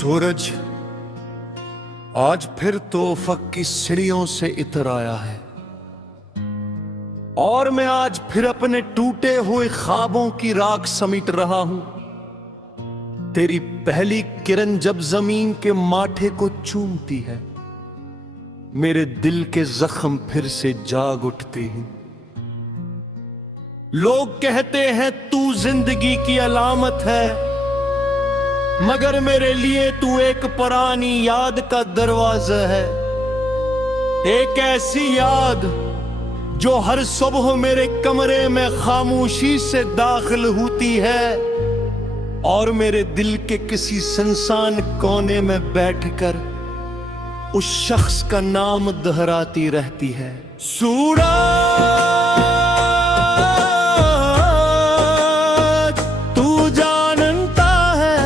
सूरज आज फिर तो उफ़क़ की सीढ़ियों से इतर आया है और मैं आज फिर अपने टूटे हुए ख्वाबों की राख समेट रहा हूं। तेरी पहली किरण जब जमीन के माथे को चूमती है, मेरे दिल के जख्म फिर से जाग उठते हैं। लोग कहते हैं तू जिंदगी की अलामत है, मगर मेरे लिए तू एक पुरानी याद का दरवाजा है। एक ऐसी याद जो हर सुबह मेरे कमरे में खामोशी से दाखिल होती है और मेरे दिल के किसी सुनसान कोने में बैठकर उस शख्स का नाम दोहराती रहती है। सूरज तू जानता है,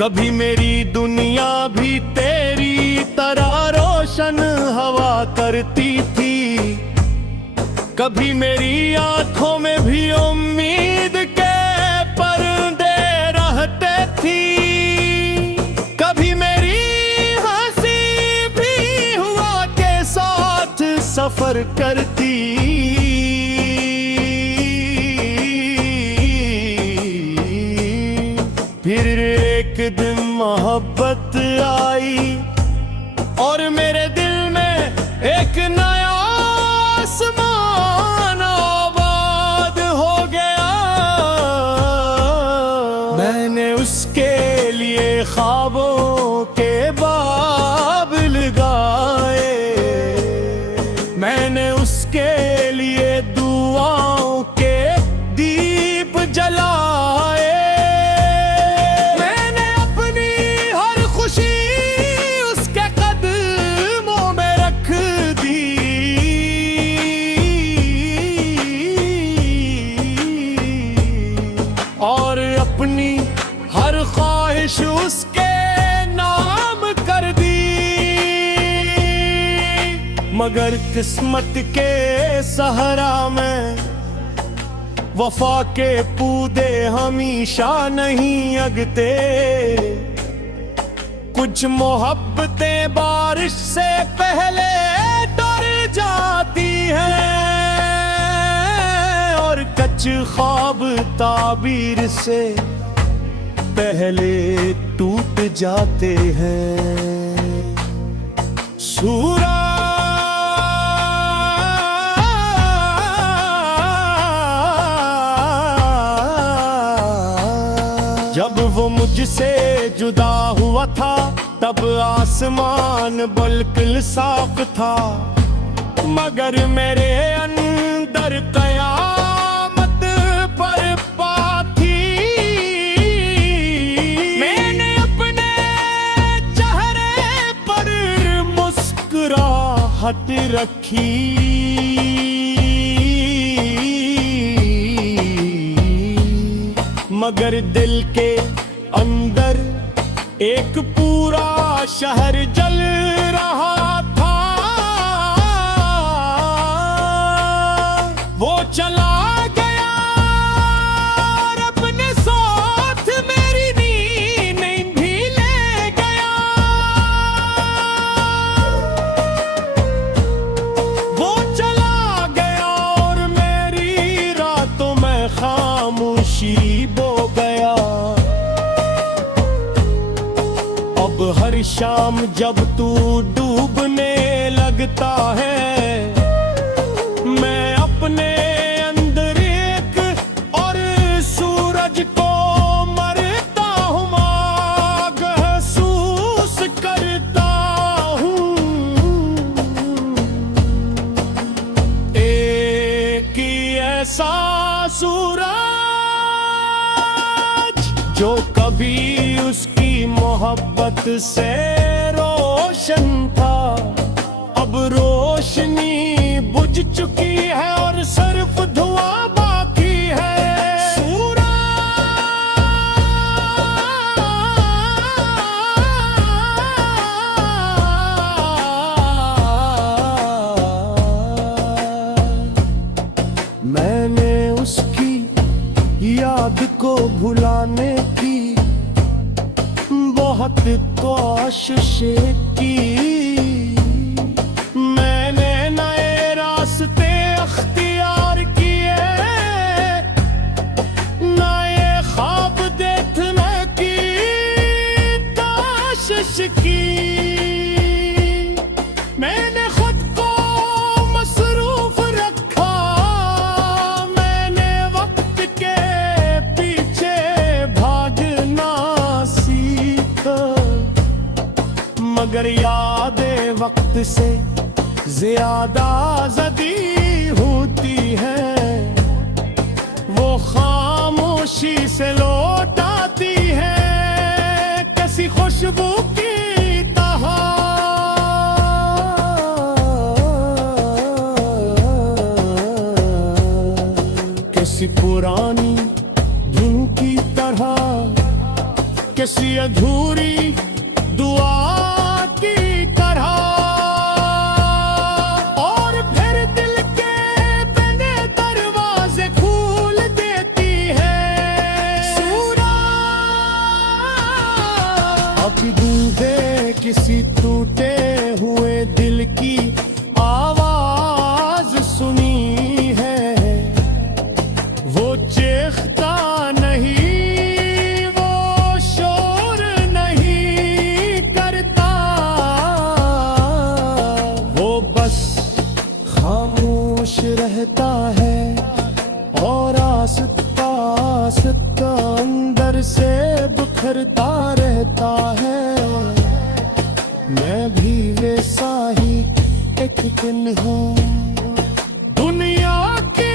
कभी मेरी दुनिया भी तेरी तरह रोशन हवा करती थी, कभी मेरी आंखों में भी उम्मीद के पर्दे रहते थी, कभी मेरी हंसी भी हुआ के साथ सफर करती। फिर एक दिन मोहब्बत आई और मेरे दिल में एक नया आसमान आबाद हो गया। मैंने उसके लिए ख्वाबों के बाग लगाए, मैंने उसके लिए दुआओं के दीप जलाए, मैंने अपनी हर खुशी उसके कदमों में रख दी। और अपनी हर ख्वाहिश उसके नाम कर दी। मगर किस्मत के सहरा में वफा के पौधे हमेशा नहीं अगते, कुछ मोहब्बतें बारिश से पहले डर जाती हैं और कच्च ख्वाब ताबीर से पहले टूट जाते हैं। सूरज जब वो मुझसे जुदा हुआ था, तब आसमान बिल्कुल साफ था, मगर मेरे अंदर कयामत बरपा थी। मैंने अपने चेहरे पर मुस्कुराहट रखी, मगर दिल के अंदर एक पूरा शहर जल रहा था। वो चला गया और अपने साथ मेरी नींद भी ले गया। वो चला गया और मेरी रातों में खामोशी बो गया। अब हर शाम जब तू डूबने लगता है, मैं अपने अंदर एक और सूरज को मरता हूँ महसूस करता हूँ। एक ही ऐसा सूरज जो कभी उसकी मोहब्बत से रोशन था, अब रोशनी बुझ चुकी है और सिर्फ धुआं बाकी है। सूरज मैंने उसकी याद बहुत कोशिशें की, मैंने नए रास्ते अख्तियार किए, नए ख्वाब देखने की कोशिश की। मैंने खुद को मसरूफ रखा, मैंने वक्त के पीछे भागना सीखा, मगर यादें वक्त से ज्यादा ज़दी होती है, वो खामोशी से लौट आती है कैसी खुशबू की तरह। किसी पुरानी धुन की तरह, किसी अधूरी दुआ की तरह, और फिर दिल के बंदे दरवाजे खोल देती है सूरज। अब दूधे किसी टूटे हुए दिल की आवाज सुनी है, वो चीखता नहीं, वो शोर नहीं करता, वो बस खामोश रहता है और आस्ता आस्ता अंदर से बिखरता रहता है। मैं भी वैसा ही एक दिन हूँ, दुनिया की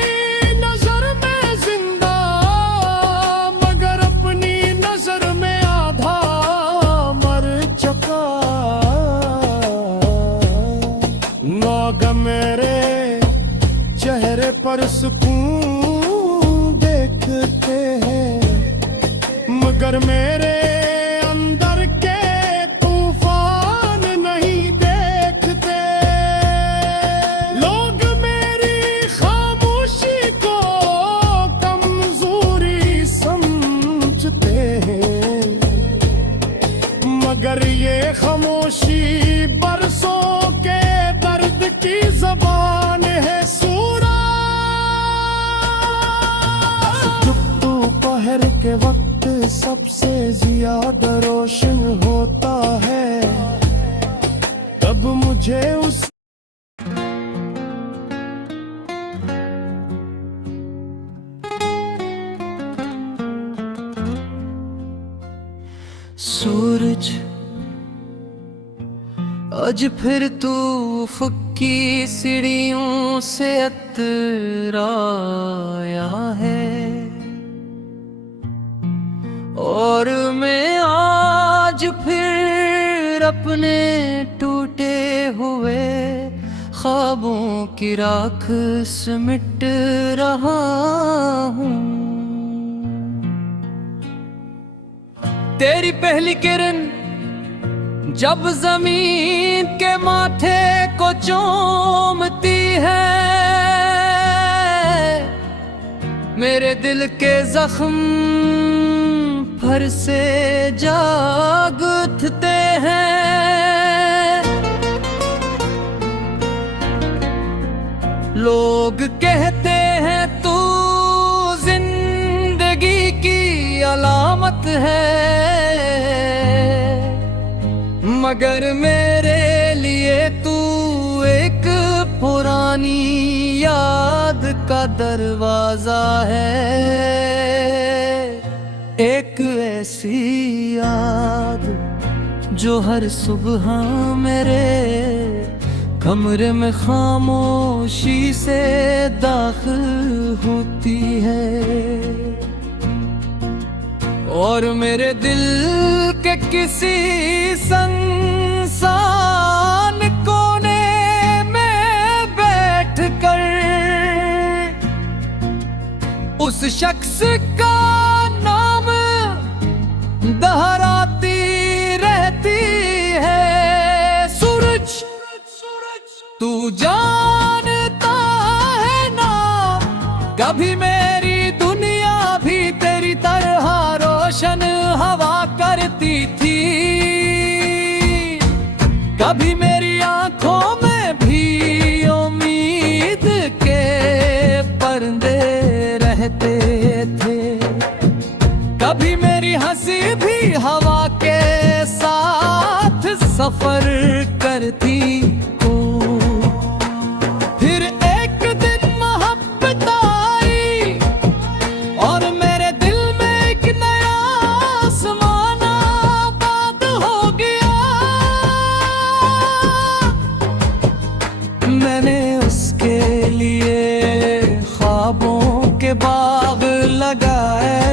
नजर में जिंदा, मगर अपनी नजर में आधा मर चुका। लोग मेरे चेहरे पर सुकून देखते हैं, मगर मेरे अंदर के तूफान नहीं देखते। लोग मेरी खामोशी को कमजोरी समझते हैं, मगर ये खामोशी बरसों के दर्द की ज़बान है सूरज। दोपहर के वक्त सबसे ज्यादा रोशन होता है, तब मुझे उस सूरज आज फिर तू फक्की सीढ़ियों से अतराया है, और मैं आज फिर अपने टूटे हुए ख्वाबों की राख समेट रहा हूँ। तेरी पहली किरण जब जमीन के माथे को चूमती है, मेरे दिल के जख्म फिर से जाग उठते हैं। लोग कहते हैं तू जिंदगी की अलामत है, मगर मेरे लिए तू एक पुरानी याद का दरवाजा है। एक ऐसी याद जो हर सुबह मेरे कमरे में खामोशी से दाखिल होती है, और मेरे दिल के किसी संसान कोने में बैठकर उस शख्स का नाम दोहराती रहती है। सूरज तू जानता है ना, कभी मेरी दुनिया भी तेरी तरह रोशन हवा करती थी। कभी मेरी आंखों में भी उम्मीद के पर्दे रहते थे, कभी मेरी हंसी भी हवा के साथ सफर करती को। फिर एक दिन मोहब्बत आई और मेरे दिल में एक नया आसमान आबाद हो गया। मैंने उसके लिए ख्वाबों के बाग लगाए,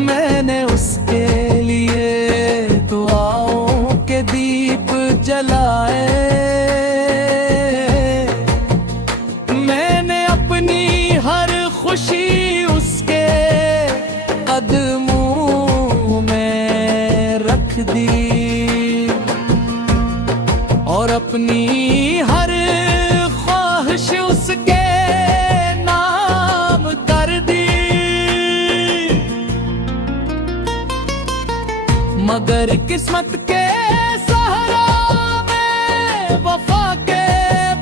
मैंने उसके लिए दुआओं के दीप जलाए, मैंने अपनी हर खुशी उसके कदमों में रख दी और अपनी हर ख्वाहिश उसके नाम कर दी। मगर किस्मत के सहारा में वफा के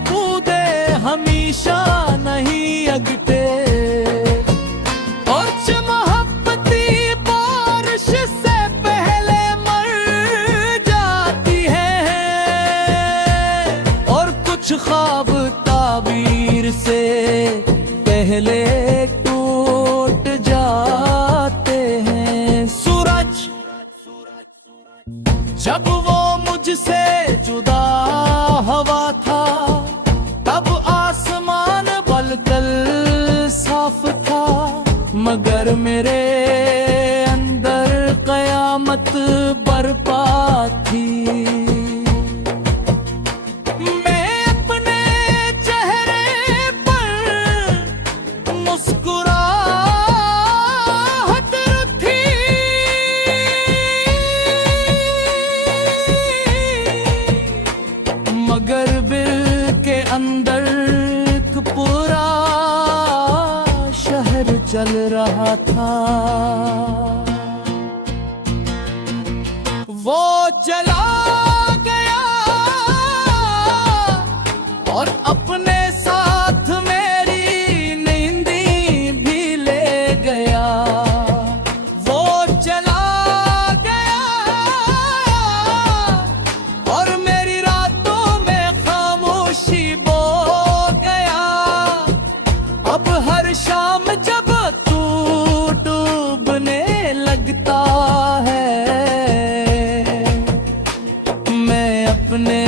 बूंदे हमेशा नहीं अगते, और मोहब्बती बारिश से पहले मर जाती है, और कुछ ख्वाब ताबीर से पहले टूट जाते हैं। सूरज जब वो मुझसे जुदा हुआ था, तब आसमान बलकल साफ था, मगर मेरे अंदर कयामत बरपा थी। मैं अपने चेहरे पर मुस्कुराहट रखी, मगर दिल के अंदर एक पूरा शहर जल रहा था। वो चला गया और अपने साथ मेरी नींदी भी ले गया। वो चला गया और मेरी रातों में खामोशी बो गया। अब हर शाम जब तू डूबने लगता है, मैं अपने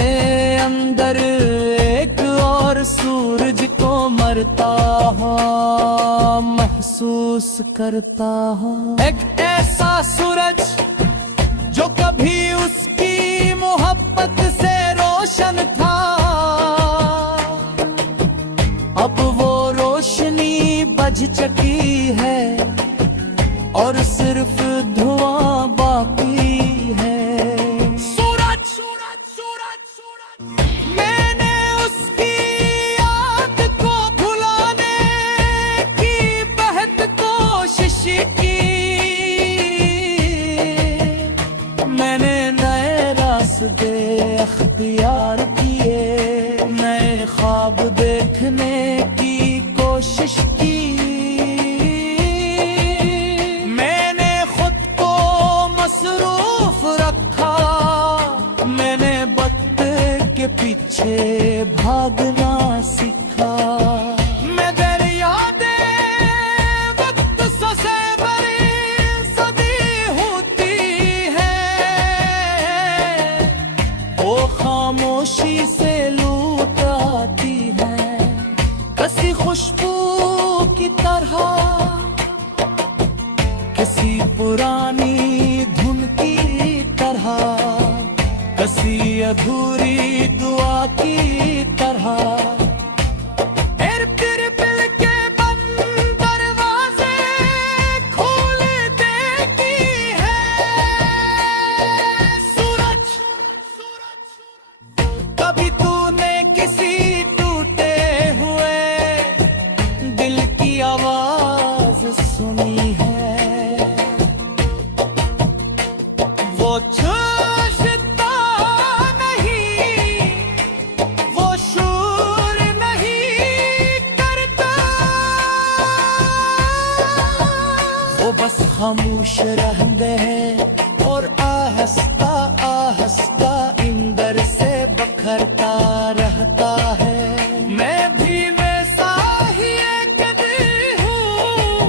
अंदर एक और सूरज को मरता हूँ महसूस करता हूँ। एक ऐसा सूरज जो कभी उसकी मोहब्बत से रोशन था, अब वो रोशनी बज चुकी है और सिर्फ धुआं बाकी है। सूरज सूरज सूरज सूरज, मैंने उसकी याद को भुलाने की बेहद कोशिश की, मैंने नए रास्ते अख्तियार किए, नए ख्वाब देखने की कोशिश की, मैंने खुद को मसरूफ रखा, मैंने वक्त के पीछे भागना सीखा। मैं दरिया दे वक्त से बड़ी सदी होती है, वो खामोशी से लूट आती है, कसी खुशबू की तरह, किसी पुरानी धुन की तरह, किसी अधूरी दुआ की तरह। फिर के बंद दरवाजे खोल देती है सूरज। कभी तूने किसी टूटे हुए दिल की आवाज सुनी है, वो रहते हैं और आहिस्ता आहिस्ता इंदर से बखरता रहता है। मैं भी वैसा ही एक भी हूँ,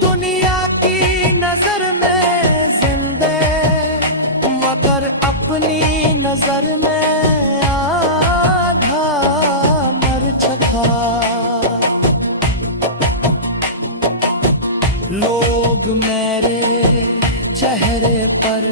दुनिया की नजर में जिंदे, मगर अपनी नजर में आधा मर चुका। लोग मेरे चेहरे पर